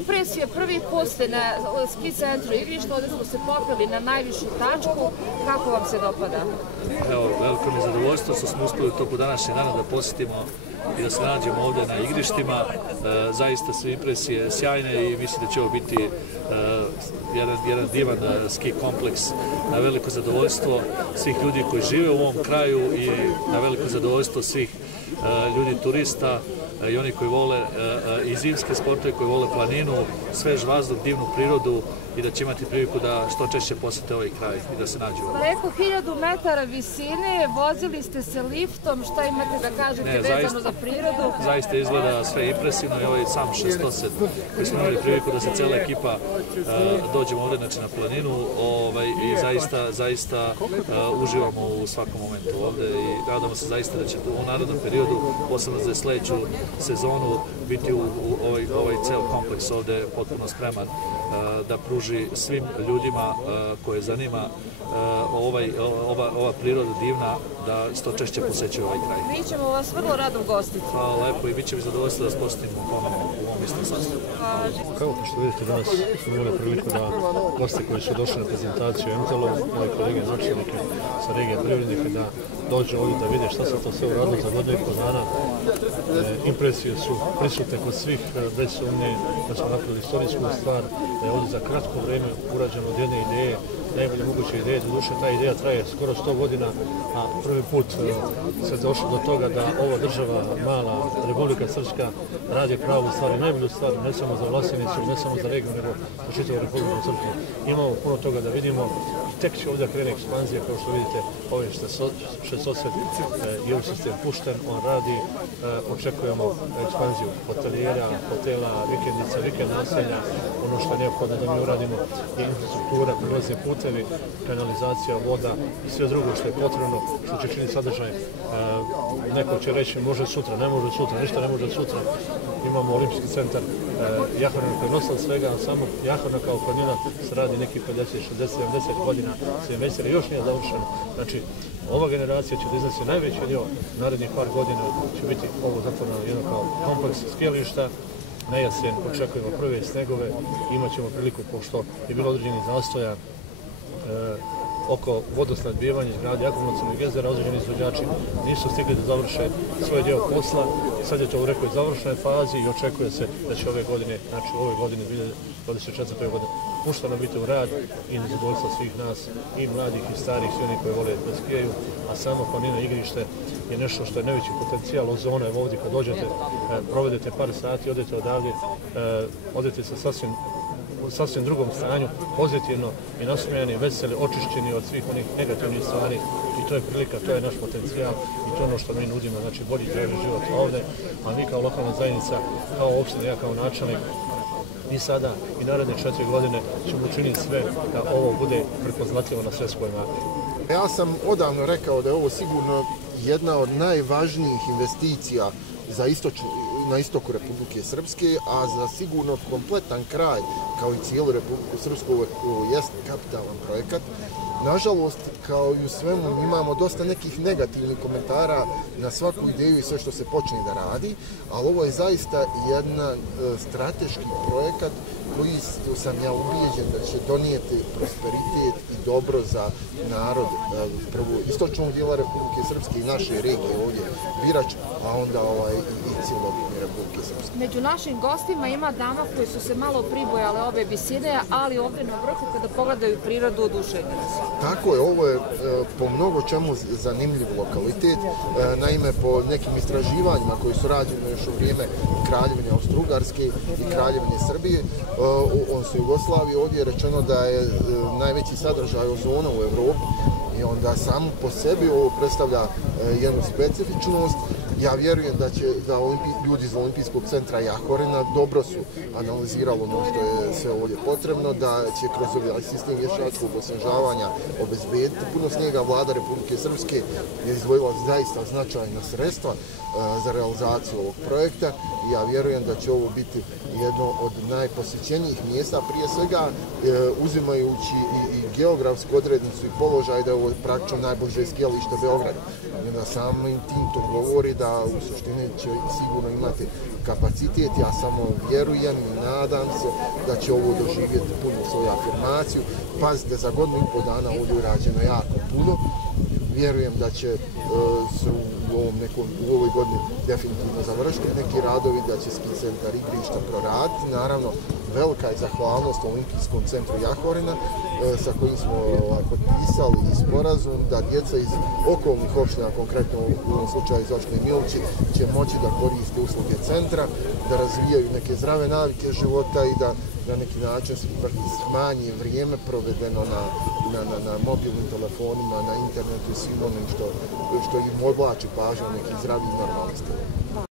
impresije prvi put ste na ski centru igrišta, ovdje smo se popeli na najvišu tačku, kako vam se dopada? Evo, veliko mi je zadovoljstvo što smo uspjeli toku današnje dana da posjetimo i da se nađemo ovdje na igrištima. Zaista su impresije sjajne i mislim da će ovo biti jedan divan ski kompleks, na veliko zadovoljstvo svih ljudi koji žive u ovom kraju i na veliko zadovoljstvo svih ljudi turista i oni koji vole i zimske sportove, koji vole planinu, svež vazduh, divnu prirodu i da će imati priliku da što češće posete ovaj kraj i da se nađu. Preko 1000 metara visine, vozili ste se liftom, šta imate da kažete vezano za prirodu? Zaista izgleda sve impresivno i ovaj sam 608 koji smo imali priliku da se cijela ekipa dođemo ovdje na planinu i zaista uživamo u svakom momentu ovdje i nadamo se zaista da će u narednom periodu, posebno za sljedeću sezonu, biti u ovaj ceo kompleks ovdje potpuno spreman da pruži svim ljudima koje zanima ova priroda divna, da što češće posećaju ovaj kraj. Mi ćemo vas vrlo rado ugostiti. Hvala lepo i bit će mi zadovoljstvo da vas posjetimo ponovno u ovom istom sastavu. Kao što vidite, danas smo imali priliku da gosti koji su došli na prezentaciju MTL-a, moji kolege načelnike sa regije privrednika, da dođu ovdje da vide šta se to sve uradilo za godinu i pol dana. Impresije su prisutne kod svih, bez sumnje da smo napravili istorijsku stvar, da je ovdje za kratko vrijeme urađeno od jedne ideje, najbolje moguće ideje. Doduše, ta ideja traje skoro 100 godina, a prvi put se došlo do toga da ova država, mala Republika Srpska, radi pravu stvar i najbolju stvar, ne samo za Vlasenicu, ne samo za regiju, nego za čitavu Republiku Srpsku. Imamo puno toga da vidimo. Tek će ovdje krene ekspanzija, kao što vidite, ovaj 608 je sistem pušten, on radi, očekujemo ekspanziju hotelijera, hotela, vikendica, vikend naselja, ono što je neophodno da mi uradimo je infrastruktura, prilazni putevi, kanalizacija, voda i sve drugo što je potrebno, što će činiti sadržaj. Neko će reći može sutra, ne može sutra, ništa ne može sutra. Imamo olimpijski centar Jahorna koji je nosila svega, a samo Jahorna kao planina se radi nekih 50, 60, 70 godina, se investir još nije završeno. Znači, ova generacija će da iznese najveći dio narednih par godina, će biti ovo zatvoreno jedno kao kompleks skijališta. Na jesen očekujemo prve snegove i imat ćemo priliku, pošto je bilo određenih zastoja oko vodosnadbijevanja izgradnje akumulacionog jezera, određeni izvođači nisu stigli da završe svoj dio posla. Sad je to u nekoj završnoj fazi i očekuje se da će ove godine, znači ove godine 2024. godine, pušteno biti u rad i na zadovoljstvo svih nas, i mladih i starih, svi oni koji vole da skijaju, a samo planina igrište je nešto što je najveći potencijal ozona. Evo ovdje kad dođete, provedete par sati, odete odavdje, odete sa sasvim drugom stanju, pozitivno i nasmijani, veseli, očišćeni od svih onih negativnih stvari i to je prilika, to je naš potencijal i to je ono što mi nudimo, znači bolji zdravlji život ovdje, a mi kao lokalna zajednica, kao opština, ja kao načelnik, i sada i naredne 4 godine ćemo učiniti sve da ovo bude prepoznatljivo na svjetskoj mapi. Ja sam odavno rekao da je ovo sigurno jedna od najvažnijih investicija na istoku Republike Srpske, a za sigurno kompletan kraj, kao i cijelu Republiku Srpsku, ovo jest kapitalan projekat. Nažalost, kao i u svemu, imamo dosta nekih negativnih komentara na svaku ideju i sve što se počne da radi, ali ovo je zaista jedan strateški projekat koji sam ja ubijeđen da će donijeti prosperitet i dobro za narod prvo istočnog dijela Republike Srpske i naše regije ovdje Birač, a onda i cijelokupne Republike Srpske. Među našim gostima ima dama koji su se malo pribojale ove visine, ali ovdje na vrhu kada pogledaju prirodu oduševljeni su. Tako je, ovo je po mnogo čemu zanimljiv lokalitet. Naime, po nekim istraživanjima koji su rađeni još u vrijeme Kraljevine Austro-Ugarske i Kraljevine Srbije, odnosno Jugoslavije, ovdje je rečeno da je najveći sadržaj ozona u Evropi i onda samo po sebi ovo predstavlja jednu specifičnost. Ja vjerujem da će ljudi iz Olimpijskog centra Jahorina dobro su analizirali ono što je sve ovdje potrebno, da će kroz ovaj sistem vještačkog osvježavanja obezbediti puno snijega. Vlada Republike Srpske je izdvojila zaista značajna sredstva za realizaciju ovog projekta i ja vjerujem da će ovo biti jedno od najposjećenijih mjesta, prije svega uzimajući i geografsku odrednicu i položaj da je ovo praktično najbliže skijalište Beograda. Da samim tim to govori da u suštini će sigurno imati kapacitet. Ja samo vjerujem i nadam se da će ovo doživjeti puno svoju afirmaciju. Pazite, za godinu i pol dana ovdje urađeno jako puno. Vjerujem da će se u ovoj godini definitivno završiti neki radovi, da će ski centar igrišta proraditi. Naravno, velika je zahvalnost Olimpijskom centru Jahorina sa kojim smo potpisali sporazum da djeca iz okolnih opština, konkretno u ovom slučaju iz opštine Milči, će moći da koriste usluge centra, da razvijaju neke zdrave navike života i da na neki način smanji vrijeme provedeno na mobilnim telefonima, na internetu i svim onim što im odvlači pažnju neki zdravi i normalni stil.